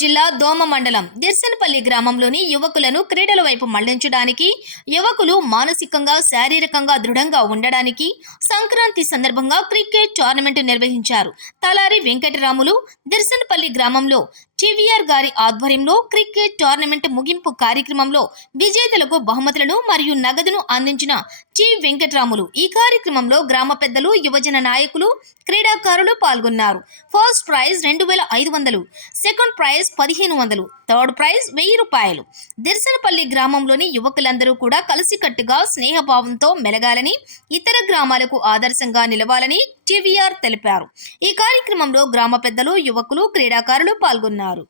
జిల్లా దోమ మండలం దిర్సనపల్లి గ్రామంలోని యువకులను క్రీడల వైపు మళ్లించడానికి, యువకులు మానసికంగా, శారీరకంగా దృఢంగా ఉండడానికి సంక్రాంతి సందర్భంగా క్రికెట్ టోర్నమెంట్ నిర్వహించారు. తలారి వెంకటరాములు దిర్సనపల్లి గ్రామంలో టీవీఆర్ గారి ఆధ్వర్యంలో క్రికెట్ టోర్నమెంట్ ముగింపు కార్యక్రమంలో విజేతలకు బహుమతులను మరియు నగదును అందించిన టి వెంకటరాములు. ఈ కార్యక్రమంలో గ్రామ పెద్దలు, యువజన నాయకులు, క్రీడాకారులు పాల్గొన్నారు. First prize 2500, second prize 1500, third prize 1000 రూపాయలు. దిర్సనపల్లి గ్రామంలోని యువకులందరూ కూడా కలిసికట్టుగా స్నేహభావంతో మెలగాలని, ఇతర గ్రామాలకు ఆదర్శంగా నిలవాలని టీవీఆర్ తెలిపారు. ఈ కార్యక్రమంలో గ్రామ పెద్దలు, యువకులు, క్రీడాకారులు పాల్గొన్నారు.